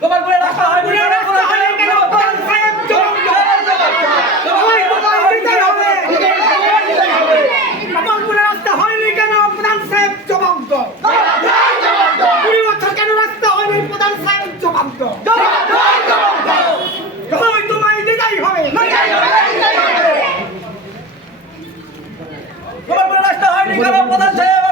তোমার বলে রাস্তা হয় রাস্তা হয়নি কেন প্রধান সাহেব জবাব দাও। 20 বছর কেন রাস্তা হয়নি প্রধান সাহেব জবাব দাও। তোমায় দিতেই হবে। তোমার বলে রাস্তা হয়নি কেন প্রধান সাহেব